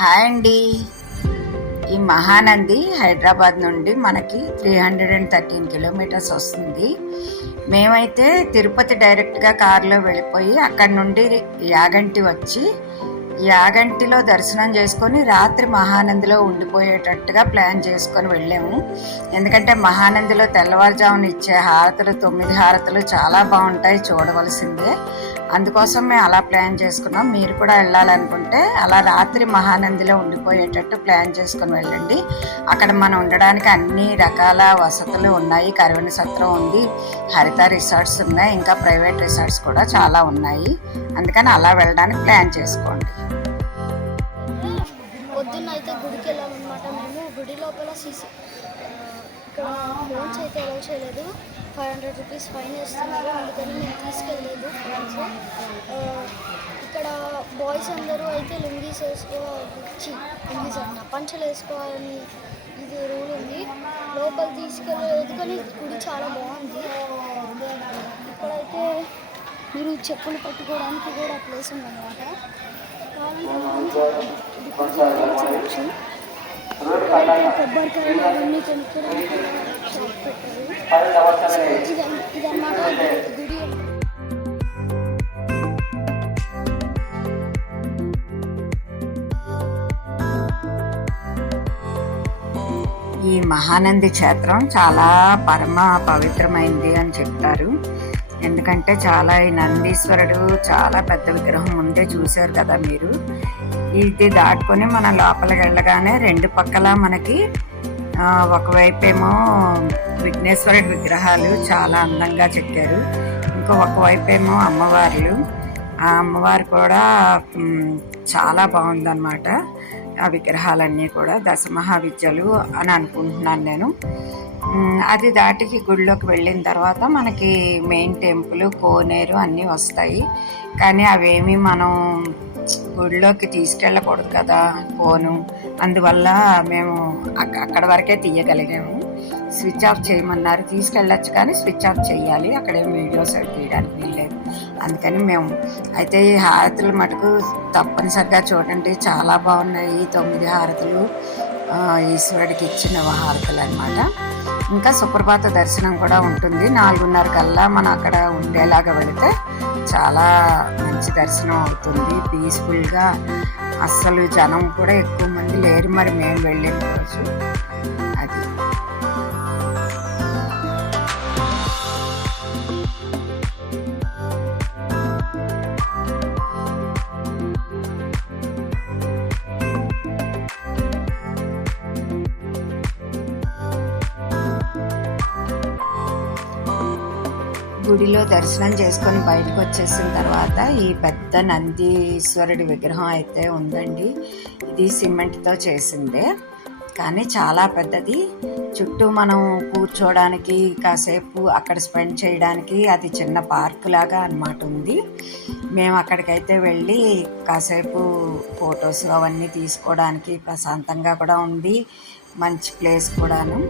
Hi అండి. ఈ మహానంది హైదరాబాద్ నుండి మనకి three hundred and thirteen kilometres వస్తుంది. మేమైతే తిరుపతి డైరెక్ట్గా కారులో వెళ్ళిపోయి అక్కడ నుండి యాగంటి వచ్చి యాగంటిలో దర్శనం చేసుకొని రాత్రి మహానందిలో ఉండిపోయేటట్టుగా ప్లాన్ చేసుకొని వెళ్ళాము. ఎందుకంటే మహానందిలో తెల్లవారుజామున ఇచ్చే హారతులు తొమ్మిది హారతులు చాలా బాగుంటాయి చూడవలసిందే. అందుకోసం మేము అలా ప్లాన్ చేసుకున్నాం. మీరు కూడా వెళ్ళాలనుకుంటే అలా రాత్రి మహానందిలో ఉండిపోయేటట్టు ప్లాన్ చేసుకుని వెళ్ళండి. అక్కడ మనం ఉండడానికి అన్ని రకాల వసతులు ఉన్నాయి. కరువని సత్రం ఉంది. హరిత రిసార్ట్స్ ఉన్నాయి. ఇంకా ప్రైవేట్ రిసార్ట్స్ కూడా చాలా ఉన్నాయి. అందుకని అలా వెళ్ళడానికి ప్లాన్ చేసుకోండి. పొద్దున్న అయితే గుడికి వెళ్ళామన్నమాట మేము. గుడి లోపల సీసీ ఇక్కడ ఫోన్స్ అయితే అలౌ చేయలేదు. ఫైవ్ హండ్రెడ్ రూపీస్ ఫైన్ వేస్తున్నారు. అందుకని మేము తీసుకెళ్ళలేదు ఫ్రెండ్స్ ఇక్కడ బాయ్స్ అందరూ అయితే లుంగీస్ వేసుకో చి లుంగీస్ అంట పంచలు వేసుకోవాలని ఇది రూల్ ఉంది. లోపల తీసుకెళ్ళలేదు కానీ గుడి చాలా బాగుంది. ఇక్కడైతే మీరు చెప్పులు పట్టుకోవడానికి కూడా ప్లేస్ ఉందన్నమాట. డిపాజిట్ చేయొచ్చు. కొబ్బరికాయలు అవన్నీ కొనుక్కోవడానికి ఇదన్నమాట గుడి ఈ మహానంది క్షేత్రం చాలా పరమ పవిత్రమైంది అని చెప్తారు. ఎందుకంటే చాలా ఈ నందీశ్వరుడు చాలా పెద్ద విగ్రహం ముందే చూశారు కదా మీరు. ఇది దాటుకొని మనం లోపలికి వెళ్ళగానే రెండు పక్కల మనకి ఒకవైపు ఏమో విఘ్నేశ్వరుడి విగ్రహాలు చాలా అందంగా చెక్కారు. ఇంకో ఒకవైపు ఏమో అమ్మవార్లు. ఆ అమ్మవారు కూడా చాలా బాగుందన్నమాట ఆ విగ్రహాలన్నీ కూడా. దశమహావిద్యలు అని అనుకుంటున్నాను నేను. అది దాటికి గుడిలోకి వెళ్ళిన తర్వాత మనకి మెయిన్ టెంపుల్ కోనేరు అన్నీ వస్తాయి. కానీ అవేమి మనం గుడిలోకి తీసుకెళ్ళకూడదు కదా ఫోను. అందువల్ల మేము అక్కడ వరకే తీయగలిగాము. స్విచ్ ఆఫ్ చేయమన్నారు. తీసుకెళ్ళచ్చు కానీ స్విచ్ ఆఫ్ చేయాలి. అక్కడే వీడియోస్ అవి తీయడానికి వీల్లేదు. అందుకని మేము అయితే ఈ హారతులు మటుకు తప్పనిసరిగా చూడండి. చాలా బాగున్నాయి తొమ్మిది హారతులు. ఈశ్వరుడికి ఇచ్చిన హారతలు అనమాట ఇంకా సుప్రభాత దర్శనం కూడా ఉంటుంది. నాలుగున్నర కల్లా మనం అక్కడ ఉండేలాగా వెళితే చాలా మంచి దర్శనం అవుతుంది. పీస్ఫుల్గా అస్సలు జనం కూడా ఎక్కువ మంది లేరు. మరి మేము వెళ్ళిన రోజు గుడిలో దర్శనం చేసుకొని బయటకు వచ్చేసిన తర్వాత ఈ పెద్ద నందీశ్వరుడి విగ్రహం అయితే ఉందండి. ఇది సిమెంట్తో చేసిందే. కానీ చాలా పెద్దది. చుట్టూ మనం కూర్చోడానికి కాసేపు అక్కడ స్పెండ్ చేయడానికి అది చిన్న పార్క్ లాగా అన్నమాట ఉంది. మేము అక్కడికైతే వెళ్ళి కాసేపు ఫొటోస్ అవన్నీ తీసుకోవడానికి ప్రశాంతంగా కూడా ఉంది మంచి ప్లేస్ కూడాను.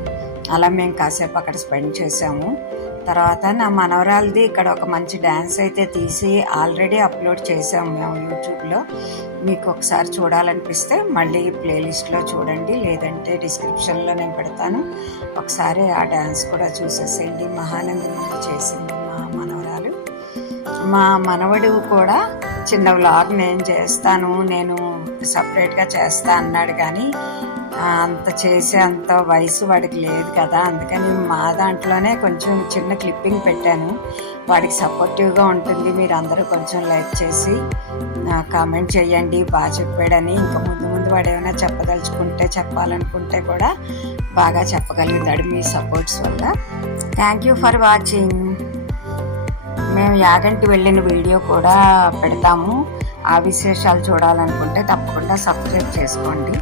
అలా మేము కాసేపు అక్కడ స్పెండ్ చేసాము. తర్వాత నా మనవరాలది ఇక్కడ ఒక మంచి డ్యాన్స్ అయితే తీసి ఆల్రెడీ అప్లోడ్ చేసాము మేము యూట్యూబ్లో. మీకు ఒకసారి చూడాలనిపిస్తే మళ్ళీ ప్లేలిస్ట్లో చూడండి లేదంటే డిస్క్రిప్షన్లో నేను పెడతాను. ఒకసారి ఆ డ్యాన్స్ కూడా చూసేసేయండి. మహానంది చేసింది మా మనవరాలు. మా మనవడు కూడా చిన్న వ్లాగ్ నేను చేస్తాను నేను సపరేట్గా చేస్తా అన్నాడు కానీ అంత చేసే అంత వయసు వాడికి లేదు కదా. అందుకని మా దాంట్లోనే కొంచెం చిన్న క్లిప్పింగ్ పెట్టాను. వాడికి సపోర్టివ్గా ఉంటుంది మీరు అందరూ కొంచెం లైక్ చేసి కామెంట్ చేయండి బాగా చెప్పాడని. ఇంకా ముందు ముందు వాడు ఏమైనా చెప్పదలుచుకుంటే చెప్పాలనుకుంటే కూడా బాగా చెప్పగలుగుతాడు మీ సపోర్ట్స్ వల్ల. థ్యాంక్ యూ ఫర్ వాచింగ్ మేము యాగంటి వెళ్ళిన వీడియో కూడా పెడతాము. ఆ విశేషాలు చూడాలనుకుంటే తప్పకుండా సబ్స్క్రైబ్ చేసుకోండి.